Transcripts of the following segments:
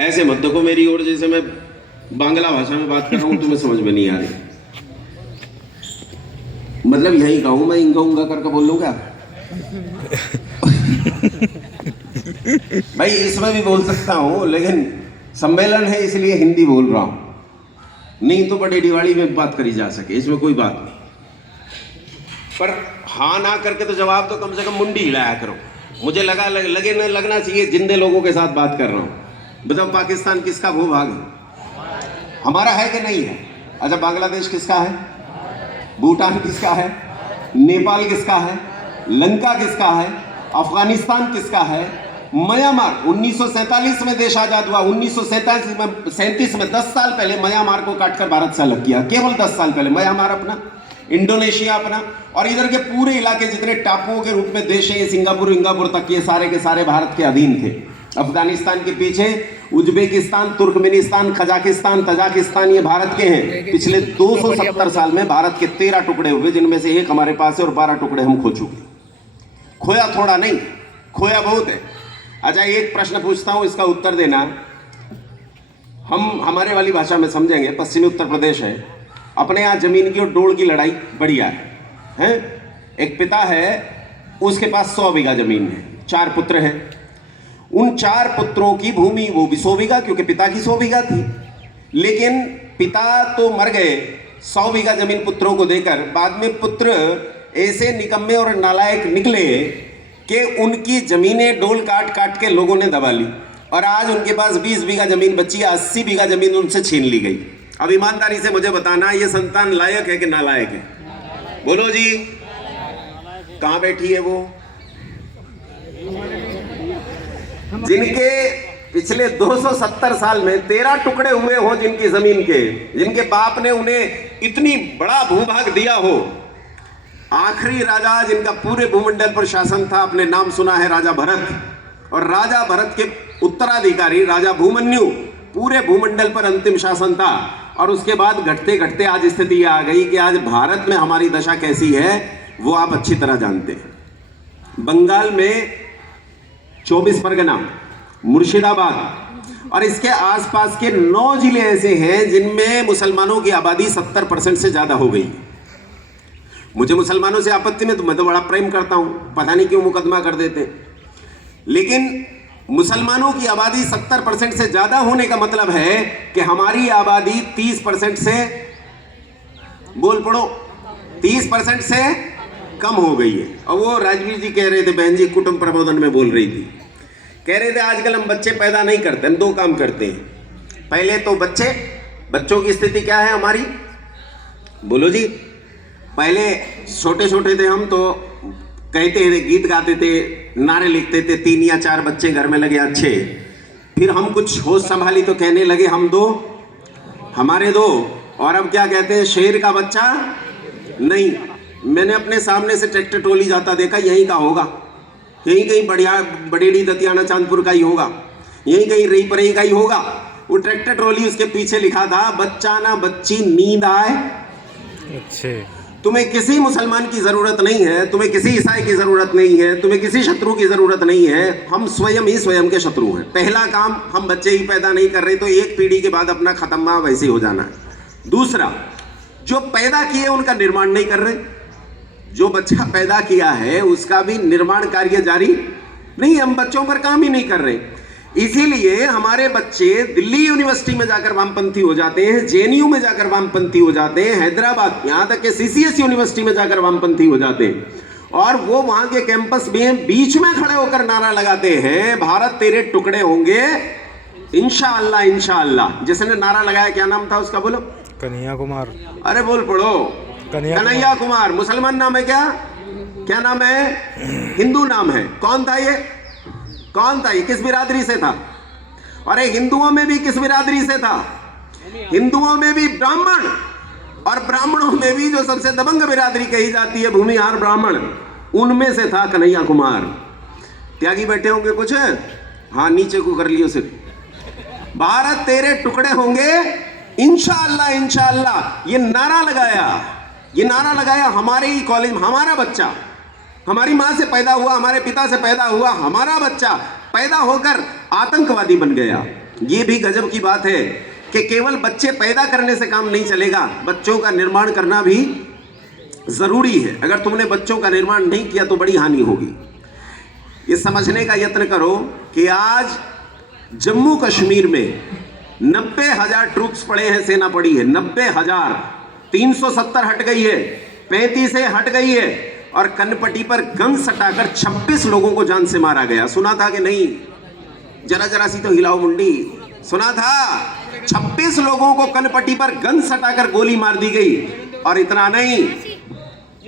ऐसे मत देखो मेरी ओर जैसे मैं बांग्ला भाषा में बात कर रहा हूँ, तुम्हें समझ में नहीं आ रही। मतलब यही कहूँ मैं, इंगा उंगा करके बोल लूँ क्या? भाई इसमें भी बोल सकता हूँ, लेकिन सम्मेलन है इसलिए हिंदी बोल रहा हूँ, नहीं तो बड़े दिवाली में बात करी जा सके, इसमें कोई बात नहीं। पर हाँ ना करके तो जवाब तो कम से कम मुंडी हिलाया करो। मुझे लगे न लगना चाहिए जिंदे लोगों के साथ बात कर रहा हूँ। बताओ पाकिस्तान किसका भूभाग है? हमारा है कि नहीं है? अच्छा बांग्लादेश किसका है? भूटान किसका है? नेपाल किसका है? लंका किसका है? अफगानिस्तान किसका है? म्यांमार 1947 में देश आजाद हुआ, 1937 में 10 साल पहले म्यांमार को काटकर भारत से अलग किया, केवल 10 साल पहले। म्यांमार अपना, इंडोनेशिया अपना, और इधर के पूरे इलाके जितने टापुओं के रूप में देश है, ये सिंगापुर तक ये सारे के सारे भारत के अधीन थे। अफगानिस्तान के पीछे उज्बेकिस्तान, तुर्कमेनिस्तान, कजाकिस्तान, तजाकिस्तान ये भारत के हैं। पिछले 270 साल में भारत के 13 टुकड़े हुए, जिनमें से एक हमारे पास है और 12 टुकड़े हम खो चुके। खोया थोड़ा नहीं, खोया बहुत है। अच्छा एक प्रश्न पूछता हूं, इसका उत्तर देना। हम हमारे वाली भाषा में समझेंगे, पश्चिमी उत्तर प्रदेश है, अपने यहाँ जमीन की और डोल की लड़ाई बढ़िया है। एक पिता है, उसके पास 100 बीघा जमीन है, 4 पुत्र हैं। उन 4 पुत्रों की भूमि वो भी 100 बीघा, क्योंकि पिता की 100 बीघा थी। लेकिन पिता तो मर गए 100 बीघा जमीन पुत्रों को देकर। बाद में पुत्र ऐसे निकम्मे और नालायक निकले कि उनकी जमीनें डोल काट काट के लोगों ने दबा ली, और आज उनके पास 20 बीघा जमीन बची है, 80 बीघा जमीन उनसे छीन ली गई। अब ईमानदारी से मुझे बताना, ये संतान लायक है कि नालायक है? बोलो जी। कहाँ बैठी है वो? जिनके पिछले 270 साल में 13 टुकड़े हुए हो जिनकी जमीन के, जिनके बाप ने उन्हें इतनी बड़ा भूभाग दिया हो। आखिरी राजा जिनका पूरे भूमंडल पर शासन था, आपने नाम सुना है, राजा भरत। और राजा भरत के उत्तराधिकारी राजा भूमन्यु, पूरे भूमंडल पर अंतिम शासन था। और उसके बाद घटते घटते आज स्थिति आ गई कि आज भारत में हमारी दशा कैसी है वो आप अच्छी तरह जानते हैं। बंगाल में 24 परगना, मुर्शिदाबाद और इसके आसपास के 9 जिले ऐसे हैं जिनमें मुसलमानों की आबादी 70% से ज्यादा हो गई। मुझे मुसलमानों से आपत्ति में तो मैं तो बड़ा प्रेम करता हूं, पता नहीं क्यों मुकदमा कर देते। लेकिन मुसलमानों की आबादी 70% से ज्यादा होने का मतलब है कि हमारी आबादी 30% से, बोल पड़ो, 30% से कम हो गई है। और वो राजवीर जी कह रहे थे, बहन जी कुटुंब प्रबोधन में बोल रही थी, कह रहे थे आजकल हम बच्चे पैदा नहीं करते, हम 2 काम करते हैं। पहले तो बच्चों की स्थिति क्या है हमारी? बोलो जी। पहले छोटे छोटे थे हम तो कहते थे, गीत गाते थे, नारे लिखते थे, 3 या 4 बच्चे घर में लगे अच्छे। फिर हम कुछ होश संभाली तो कहने लगे हम 2, हमारे 2। और अब क्या कहते हैं, शेर का बच्चा नहीं। मैंने अपने सामने से ट्रैक्टर ट्रॉली जाता देखा, यहीं का होगा, यहीं कहीं बड़ेड़ी दतियाना चांदपुर का ही होगा, यहीं कहीं रही परई का ही होगा। वो ट्रैक्टर ट्रॉली, उसके पीछे लिखा था बच्चा ना बच्ची नींद आए। अच्छे। तुम्हें किसी मुसलमान की जरूरत नहीं है, तुम्हें किसी ईसाई की जरूरत नहीं है, तुम्हें किसी शत्रु की जरूरत नहीं है। हम स्वयं ही स्वयं के शत्रु हैं। पहला काम, हम बच्चे ही पैदा नहीं कर रहे तो एक पीढ़ी के बाद अपना खत्म वैसे ही हो जाना है। दूसरा, जो पैदा किए उनका निर्माण नहीं कर रहे। जो बच्चा पैदा किया है उसका भी निर्माण कार्य जारी नहीं, हम बच्चों पर काम ही नहीं कर रहे। इसीलिए हमारे बच्चे दिल्ली यूनिवर्सिटी में जाकर वामपंथी हो जाते हैं, जेएनयू में जाकर वामपंथी हो जाते हैं, हैदराबाद, यहाँ तक कि सीसीएस यूनिवर्सिटी में जाकर वामपंथी हो जाते हैं। और वो वहां के कैंपस में बीच में खड़े होकर नारा लगाते हैं, भारत तेरे टुकड़े होंगे इंशाअल्लाह इंशाअल्लाह। जिसने नारा लगाया क्या नाम था उसका? बोलो। कन्हैया कुमार। अरे बोल पड़ो। कन्हैया कुमार। मुसलमान नाम है क्या? क्या नाम है? हिंदू नाम है। कौन था ये? कौन था ये? किस बिरादरी से था? अरे हिंदुओं में भी किस बिरादरी से था? हिंदुओं में भी ब्राह्मण, और ब्राह्मणों में भी जो सबसे दबंग बिरादरी कही जाती है भूमिहार ब्राह्मण, उनमें से था कन्हैया कुमार। त्यागी बैठे होंगे कुछ? हाँ, नीचे को कर लियो सिर्फ। भारत तेरे टुकड़े होंगे इंशाअल्लाह इंशाअल्लाह, ये नारा लगाया हमारे ही कॉलेज में। हमारा बच्चा, हमारी माँ से पैदा हुआ, हमारे पिता से पैदा हुआ, हमारा बच्चा पैदा होकर आतंकवादी बन गया। ये भी गजब की बात है कि केवल बच्चे पैदा करने से काम नहीं चलेगा, बच्चों का निर्माण करना भी जरूरी है। अगर तुमने बच्चों का निर्माण नहीं किया तो बड़ी हानि होगी। ये समझने का यत्न करो कि आज जम्मू कश्मीर में 90,000 ट्रूप्स पड़े हैं, सेना पड़ी है 90,000। 370 हट गई है, 35 हट गई है, और कनपट्टी पर गन सटाकर 26 लोगों को जान से मारा गया। सुना था कि नहीं? जरा जरा सी तो हिलाओ मुंडी। सुना था? 26 लोगों को कनपट्टी पर गन सटाकर गोली मार दी गई। और इतना नहीं,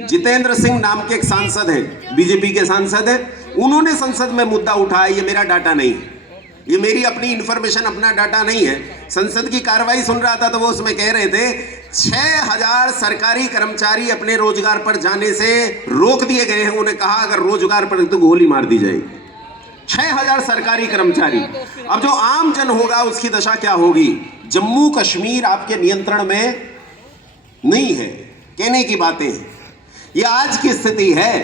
जितेंद्र सिंह नाम के एक सांसद हैं, बीजेपी के सांसद हैं, उन्होंने संसद में मुद्दा उठाया। ये मेरा डाटा नहीं, ये मेरी अपनी इंफॉर्मेशन, अपना डाटा नहीं है। संसद की कार्रवाई सुन रहा था तो वो उसमें कह रहे थे 6,000 सरकारी कर्मचारी अपने रोजगार पर जाने से रोक दिए गए हैं। उन्होंने कहा अगर रोजगार पर तो गोली मार दी जाएगी। 6,000 सरकारी कर्मचारी। अब जो आम जन होगा उसकी दशा क्या होगी? जम्मू कश्मीर आपके नियंत्रण में नहीं है, कहने की बातें हैं। यह आज की स्थिति है,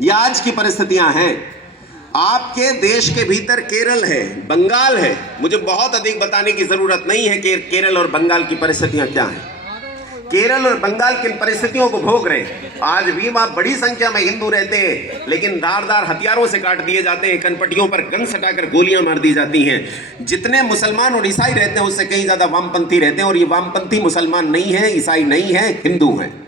यह आज की परिस्थितियां हैं। आपके देश के भीतर केरल है, बंगाल है। मुझे बहुत अधिक बताने की जरूरत नहीं है कि केरल और बंगाल की परिस्थितियां क्या हैं। केरल और बंगाल किन परिस्थितियों को भोग रहे हैं। आज भी वहां बड़ी संख्या में हिंदू रहते हैं, लेकिन धारदार हथियारों से काट दिए जाते हैं, कनपट्टियों पर गन सटाकर गोलियां मार दी जाती हैं। जितने मुसलमान और ईसाई रहते हैं उससे कहीं ज्यादा वामपंथी रहते हैं, और ये वामपंथी मुसलमान नहीं है, ईसाई नहीं है, हिंदू हैं।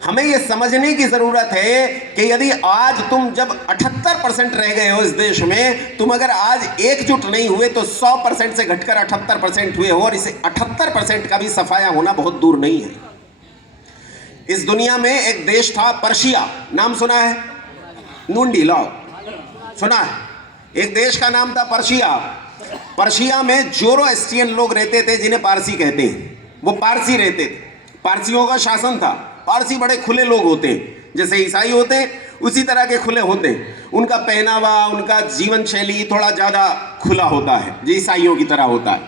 हमें यह समझने की जरूरत है कि यदि आज तुम जब 78% रह गए हो इस देश में, तुम अगर आज एकजुट नहीं हुए तो 100% से घटकर 78% हुए हो, और इसे 78% का भी सफाया होना बहुत दूर नहीं है। इस दुनिया में एक देश था पर्शिया, नाम सुना है? नूंडी लाओ, सुना है? एक देश का नाम था पर्शिया। पर्शिया में जोरोएस्ट्रियन लोग रहते थे, जिन्हें पारसी कहते हैं। वो पारसी रहते थे, पारसियों का शासन था। पारसी बड़े खुले लोग होते हैं, जैसे ईसाई होते हैं उसी तरह के खुले होते हैं। उनका पहनावा, उनका जीवन शैली थोड़ा ज़्यादा खुला होता है, जो ईसाइयों की तरह होता है।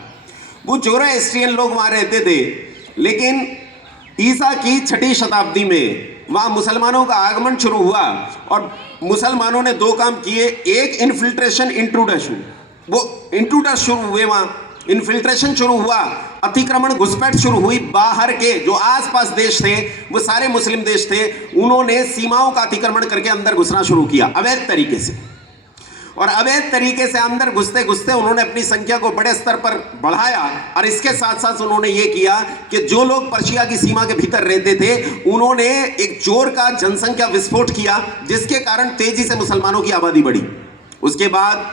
वो जोरोएस्ट्रियन लोग वहाँ रहते थे, लेकिन ईसा की 6वीं शताब्दी में वहाँ मुसलमानों का आगमन शुरू हुआ, और मुसलमानों ने 2 काम किए। एक, इन्फिल्ट्रेशन, इंट्रूडर। वो इंट्रूडर शुरू हुए, वहाँ इन्फिल्ट्रेशन शुरू हुआ, अतिक्रमण, घुसपैठ शुरू हुई। बाहर के जो आसपास देश थे, वो सारे मुस्लिम देश थे, उन्होंने सीमाओं का अतिक्रमण करके अंदर घुसना शुरू किया अवैध तरीके से। और अवैध तरीके से अंदर घुसते घुसते उन्होंने अपनी संख्या को बड़े स्तर पर बढ़ाया। और इसके साथ साथ उन्होंने ये किया कि जो लोग पर्शिया की सीमा के भीतर रहते थे, उन्होंने एक जोर का जनसंख्या विस्फोट किया, जिसके कारण तेजी से मुसलमानों की आबादी बढ़ी। उसके बाद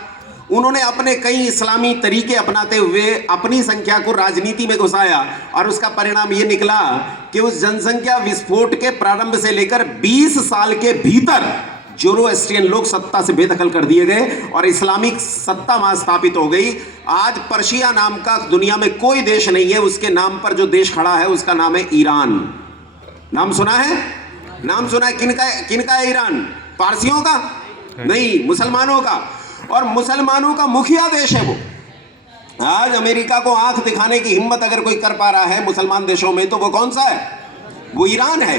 उन्होंने अपने कई इस्लामी तरीके अपनाते हुए अपनी संख्या को राजनीति में घुसाया, और उसका परिणाम ये निकला कि उस जनसंख्या विस्फोट के प्रारंभ से लेकर 20 साल के भीतर जोरोएस्ट्रियन लोग सत्ता से बेदखल कर दिए गए और इस्लामिक सत्ता वहां स्थापित हो गई। आज पर्शिया नाम का दुनिया में कोई देश नहीं है, उसके नाम पर जो देश खड़ा है उसका नाम है ईरान। नाम सुना है? नाम सुना है? किनका है ईरान? पारसियों का नहीं, मुसलमानों का। और मुसलमानों का मुखिया देश है वो। आज अमेरिका को आंख दिखाने की हिम्मत अगर कोई कर पा रहा है मुसलमान देशों में, तो वो कौन सा है? वो ईरान है।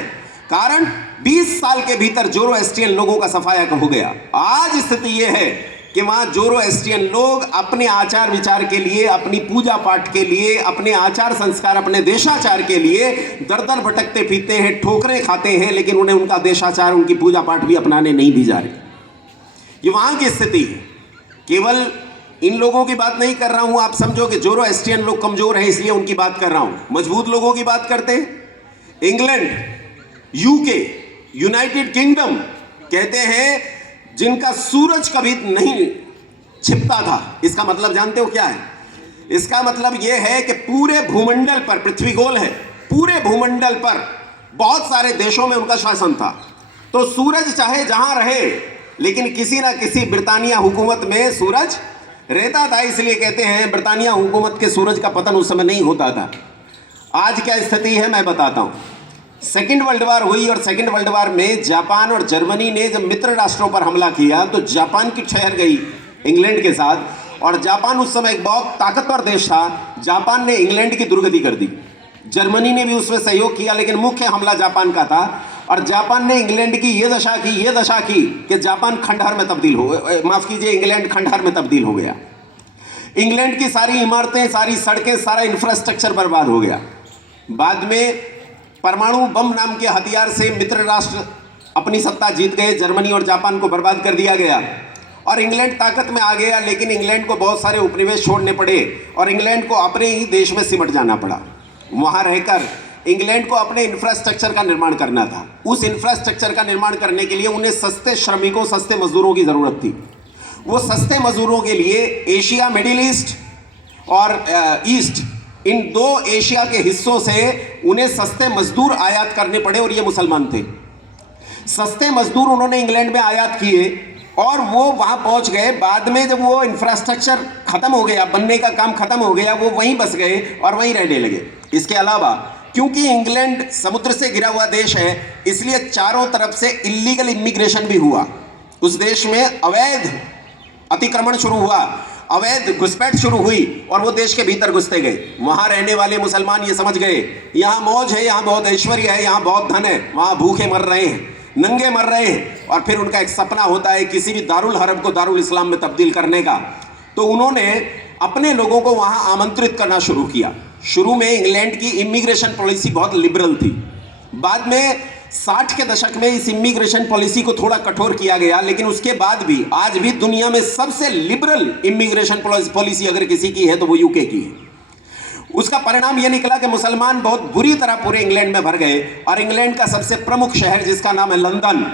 कारण 20 साल के भीतर जोरोएस्ट्रियन लोगों का सफाया हो गया। आज स्थिति यह है कि वहां जोरोएस्ट्रियन लोग अपने आचार विचार के लिए, अपनी पूजा पाठ के लिए, अपने आचार संस्कार, अपने देशाचार के लिए दर दर भटकते फिरते हैं, ठोकरें खाते हैं, लेकिन उन्हें उनका देशाचार, उनकी पूजा पाठ भी अपनाने नहीं दी जा रही। ये वहां की स्थिति है। केवल इन लोगों की बात नहीं कर रहा हूं, आप समझो कि जोरोएस्ट्रियन लोग कमजोर हैं इसलिए उनकी बात कर रहा हूं। मजबूत लोगों की बात करते हैं। इंग्लैंड, यूके, यूनाइटेड किंगडम कहते हैं जिनका सूरज कभी नहीं छिपता था। इसका मतलब जानते हो क्या है? इसका मतलब यह है कि पूरे भूमंडल पर, पृथ्वी गोल है, पूरे भूमंडल पर बहुत सारे देशों में उनका शासन था। तो सूरज चाहे जहां रहे, लेकिन किसी ना किसी ब्रिटानिया हुकूमत में सूरज रहता था। इसलिए कहते हैं ब्रिटानिया हुकूमत के सूरज का पतन उस समय नहीं होता था। आज क्या स्थिति है मैं बताता हूं। सेकेंड वर्ल्ड वार हुई, और सेकेंड वर्ल्ड वार में जापान और जर्मनी ने जब मित्र राष्ट्रों पर हमला किया तो जापान की ठहर गई इंग्लैंड के साथ, और जापान उस समय एक बहुत ताकतवर देश था। जापान ने इंग्लैंड की दुर्गति कर दी। जर्मनी ने भी उसमें सहयोग किया, लेकिन मुख्य हमला जापान का था। और जापान ने इंग्लैंड की ये दशा की कि जापान खंडहर में तब्दील हो, माफ कीजिए, इंग्लैंड खंडहर में तब्दील हो गया। इंग्लैंड की सारी इमारतें, सारी सड़कें, सारा इंफ्रास्ट्रक्चर बर्बाद हो गया। बाद में परमाणु बम नाम के हथियार से मित्र राष्ट्र अपनी सत्ता जीत गए, जर्मनी और जापान को बर्बाद कर दिया गया और इंग्लैंड ताकत में आ गया। लेकिन इंग्लैंड को बहुत सारे उपनिवेश छोड़ने पड़े और इंग्लैंड को अपने ही देश में सिमट जाना पड़ा। वहां रहकर इंग्लैंड को अपने इंफ्रास्ट्रक्चर का निर्माण करना था। उस इंफ्रास्ट्रक्चर का निर्माण करने के लिए उन्हें सस्ते श्रमिकों, सस्ते मजदूरों की जरूरत थी। वो सस्ते मजदूरों के लिए एशिया, मिडिल ईस्ट और ईस्ट, इन दो एशिया के हिस्सों से उन्हें सस्ते मजदूर आयात करने पड़े और ये मुसलमान थे। सस्ते मजदूर उन्होंने इंग्लैंड में आयात किए और वो वहां पहुंच गए। बाद में जब वो इंफ्रास्ट्रक्चर खत्म हो गया, बनने का काम खत्म हो गया, वो वहीं बस गए और वहीं रहने लगे। इसके अलावा क्योंकि इंग्लैंड समुद्र से घिरा हुआ देश है, इसलिए चारों तरफ से इल्लीगल इमिग्रेशन भी हुआ। उस देश में अवैध अतिक्रमण शुरू हुआ, अवैध घुसपैठ शुरू हुई और वो देश के भीतर घुसते गए। वहां रहने वाले मुसलमान ये समझ गए यहां मौज है, यहां बहुत ऐश्वर्य है, यहां बहुत धन है, वहां भूखे मर रहे हैं, नंगे मर रहे हैं। और फिर उनका एक सपना होता है किसी भी दारुल हरब को दारुल इस्लाम में तब्दील करने का। तो उन्होंने अपने लोगों को वहां आमंत्रित करना शुरू किया। शुरू में इंग्लैंड की इमिग्रेशन पॉलिसी बहुत लिबरल थी। बाद में 60 के दशक में इस इमिग्रेशन पॉलिसी को थोड़ा कठोर किया गया, लेकिन उसके बाद भी आज भी दुनिया में सबसे लिबरल इमिग्रेशन पॉलिसी अगर किसी की है तो वो यूके की है। उसका परिणाम यह निकला कि मुसलमान बहुत बुरी तरह पूरे इंग्लैंड में भर गए और इंग्लैंड का सबसे प्रमुख शहर जिसका नाम है लंदन,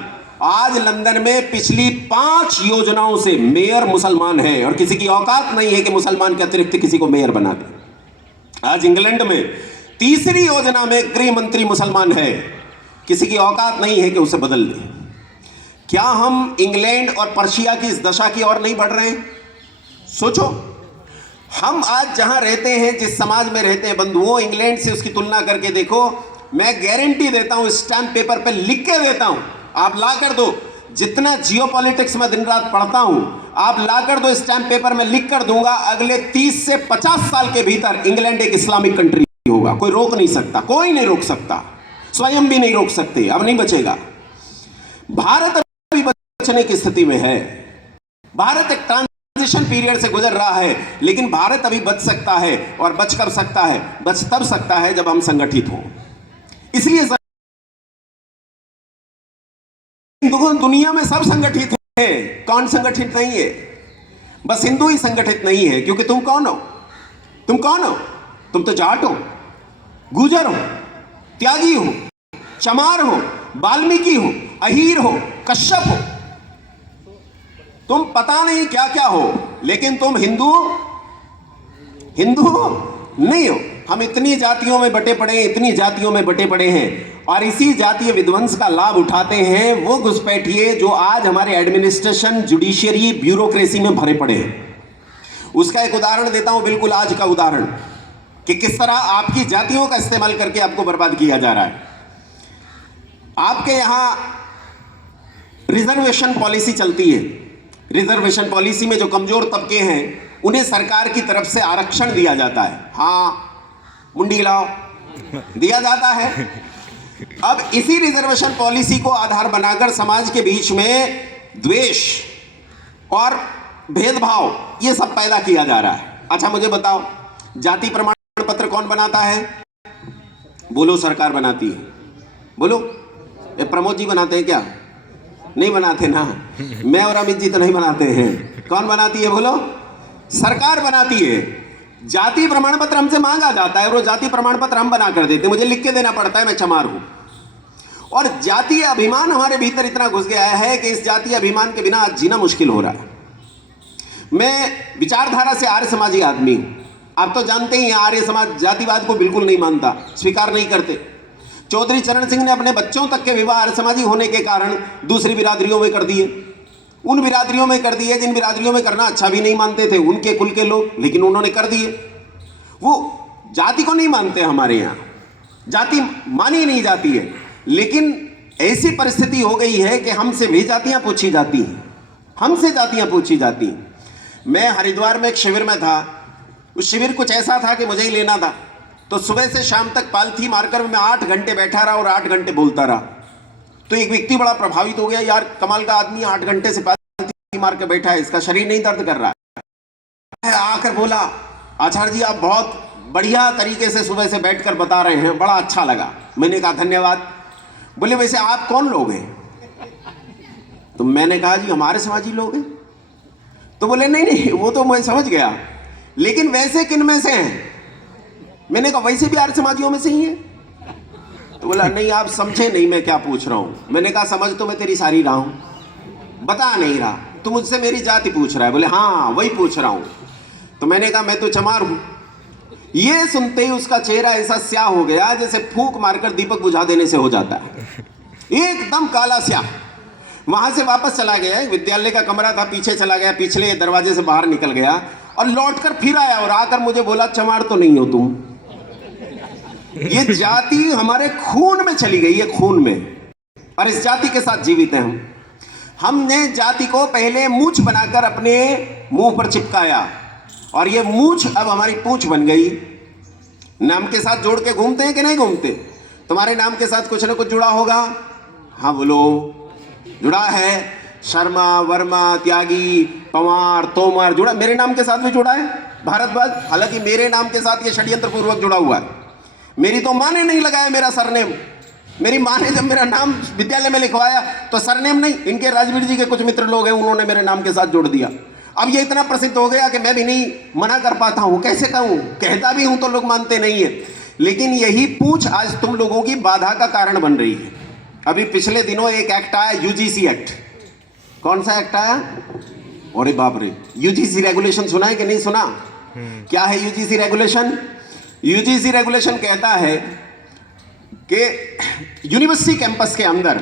आज लंदन में पिछली 5 योजनाओं से मेयर मुसलमान है और किसी की औकात नहीं है कि मुसलमान के अतिरिक्त किसी को मेयर बना दे। आज इंग्लैंड में तीसरी योजना में गृह मंत्री मुसलमान है, किसी की औकात नहीं है कि उसे बदल दे। क्या हम इंग्लैंड और पर्शिया की इस दशा की ओर नहीं बढ़ रहे हैं? सोचो, हम आज जहां रहते हैं, जिस समाज में रहते हैं बंधुओं, इंग्लैंड से उसकी तुलना करके देखो। मैं गारंटी देता हूं, स्टैंप पेपर पे लिख के देता हूं, आप ला कर दो। जितना जियोपॉलिटिक्स में दिन रात पढ़ता हूं, आप ला कर दो, स्टैंप पेपर में लिख कर दूंगा, अगले 30 से 50 साल के भीतर इंग्लैंड एक इस्लामिक कंट्री होगा। कोई रोक नहीं सकता, कोई नहीं रोक सकता, स्वयं भी नहीं रोक सकते। अब नहीं बचेगा। भारत अभी बचने की स्थिति में है। भारत एक ट्रांजिशन पीरियड से गुजर रहा है, लेकिन भारत अभी बच सकता है और बच कर सकता है, बच तब सकता है जब हम संगठित हों। इसलिए दुनिया में सब संगठित है, कौन संगठित नहीं है? बस हिंदू ही संगठित नहीं है। क्योंकि तुम कौन हो? तुम कौन हो? तुम तो जाट हो, गुजर हो, त्यागी हो, चमार हो, वाल्मीकि हो, अहीर हो, कश्यप हो, तुम पता नहीं क्या क्या हो, लेकिन तुम हिंदू नहीं हो। हम इतनी जातियों में बटे पड़े हैं, इतनी जातियों में बटे पड़े हैं और इसी जातीय विध्वंस का लाभ उठाते हैं वो घुसपैठिए जो आज हमारे एडमिनिस्ट्रेशन, जुडिशियरी, ब्यूरोक्रेसी में भरे पड़े हैं। उसका एक उदाहरण देता हूं, बिल्कुल आज का उदाहरण, कि किस तरह आपकी जातियों का इस्तेमाल करके आपको बर्बाद किया जा रहा है। आपके यहां रिजर्वेशन पॉलिसी चलती है। रिजर्वेशन पॉलिसी में जो कमजोर तबके हैं उन्हें सरकार की तरफ से आरक्षण दिया जाता है। हाँ, मुंडी लाओ, दिया जाता है। अब इसी रिजर्वेशन पॉलिसी को आधार बनाकर समाज के बीच में द्वेष और भेदभाव ये सब पैदा किया जा रहा है। अच्छा मुझे बताओ, जाति प्रमाण पत्र कौन बनाता है? बोलो, सरकार बनाती है। बोलो, ये प्रमोद जी बनाते हैं क्या? नहीं बनाते ना। मैं और अमित जी तो नहीं बनाते हैं। कौन बनाती है? बोलो, सरकार बनाती है। जाति प्रमाण पत्र हमसे मांगा जाता है और वो जाति प्रमाण पत्र हम बना कर देते, मुझे लिख के देना पड़ता है, मैं चमार हूं। और जातीय अभिमान हमारे भीतर इतना घुस गया है कि इस जातीय अभिमान के बिना आज जीना मुश्किल हो रहा है। मैं विचारधारा से आर्य समाजी आदमी हूं। आप तो जानते ही हैं, आर्य समाज जातिवाद को बिल्कुल नहीं मानता, स्वीकार नहीं करते। चौधरी चरण सिंह ने अपने बच्चों तक के विवाह आर्य समाजी होने के कारण दूसरी बिरादरियों में कर दिए, उन बिरादरियों में कर दिए जिन बिरादरियों में करना अच्छा भी नहीं मानते थे उनके कुल के लोग, लेकिन उन्होंने कर दिए। वो जाति को नहीं मानते, हमारे यहाँ जाति मानी नहीं जाती है। लेकिन ऐसी परिस्थिति हो गई है कि हमसे भी जातियां पूछी जाती हैं, हमसे जातियां पूछी जाती हैं। मैं हरिद्वार में एक शिविर में था। उस शिविर कुछ ऐसा था कि मुझे ही लेना था, तो सुबह से शाम तक पालथी मारकर मैं 8 घंटे बैठा रहा और 8 घंटे बोलता रहा। तो एक व्यक्ति बड़ा प्रभावित हो गया, यार कमाल का आदमी 8 घंटे से पालथी मार के बैठा है, इसका शरीर नहीं दर्द कर रहा है। आकर बोला, आचार्य जी आप बहुत बढ़िया तरीके से सुबह से बैठकर बता रहे हैं, बड़ा अच्छा लगा। मैंने कहा धन्यवाद। बोले वैसे आप कौन लोग हैं? तो मैंने कहा जी हमारे समाजी लोग हैं। तो बोले नहीं नहीं वो तो मैं समझ गया, लेकिन वैसे किन में से हैं? मैंने कहा वैसे भी आर्य समाजियों में से ही है। तो बोला नहीं आप समझे नहीं मैं क्या पूछ रहा हूं। मैंने कहा समझ तो मैं तेरी सारी रहा हूं, बता नहीं रहा, तू मुझसे मेरी जाति पूछ रहा है। बोले हाँ वही पूछ रहा हूं। तो मैंने कहा मैं तो चमार हूं। ये सुनते ही उसका चेहरा ऐसा स्याह हो गया जैसे फूंक मारकर दीपक बुझा देने से हो जाता है, एकदम काला स्याह। वहां से वापस चला गया, विद्यालय का कमरा था, पीछे चला गया, पिछले दरवाजे से बाहर निकल गया और लौटकर फिर आया और आकर मुझे बोला चमार तो नहीं हो तुम। ये जाति हमारे खून में चली गई है, खून में, और इस जाति के साथ जीवित हैं हम। हमने जाति को पहले मूंछ बनाकर अपने मुंह पर चिपकाया और ये मूंछ अब हमारी पूंछ बन गई। नाम के साथ जोड़ के घूमते हैं कि नहीं घूमते? तुम्हारे नाम के साथ कुछ ना कुछ जुड़ा होगा। हाँ बोलो, जुड़ा है। शर्मा, वर्मा, त्यागी, पवार, तोमर जुड़ा, मेरे नाम के साथ भी जुड़ा है भारद्वाज। हालांकि मेरे नाम के साथ ये षड्यंत्र पूर्वक जुड़ा हुआ है। मेरी तो माँ ने नहीं लगाया मेरा सरनेम। मेरी माँ ने जब मेरा नाम विद्यालय में लिखवाया तो सरनेम नहीं, इनके राजवीर जी के कुछ मित्र लोग हैं उन्होंने मेरे नाम के साथ जोड़ दिया। अब ये इतना प्रसिद्ध हो गया कि मैं भी नहीं मना कर पाता हूँ। कैसे कहूँ, कहता भी हूँ तो लोग मानते नहीं है। लेकिन यही पूछ आज तुम लोगों की बाधा का कारण बन रही है। अभी पिछले दिनों एक एक्ट आया, यूजीसी एक्ट। कौन सा एक्ट आया? अरे बाप रे, यूजीसी रेगुलेशन सुना है कि नहीं सुना? क्या है यूजीसी रेगुलेशन? यूजीसी रेगुलेशन कहता है कि यूनिवर्सिटी कैंपस के अंदर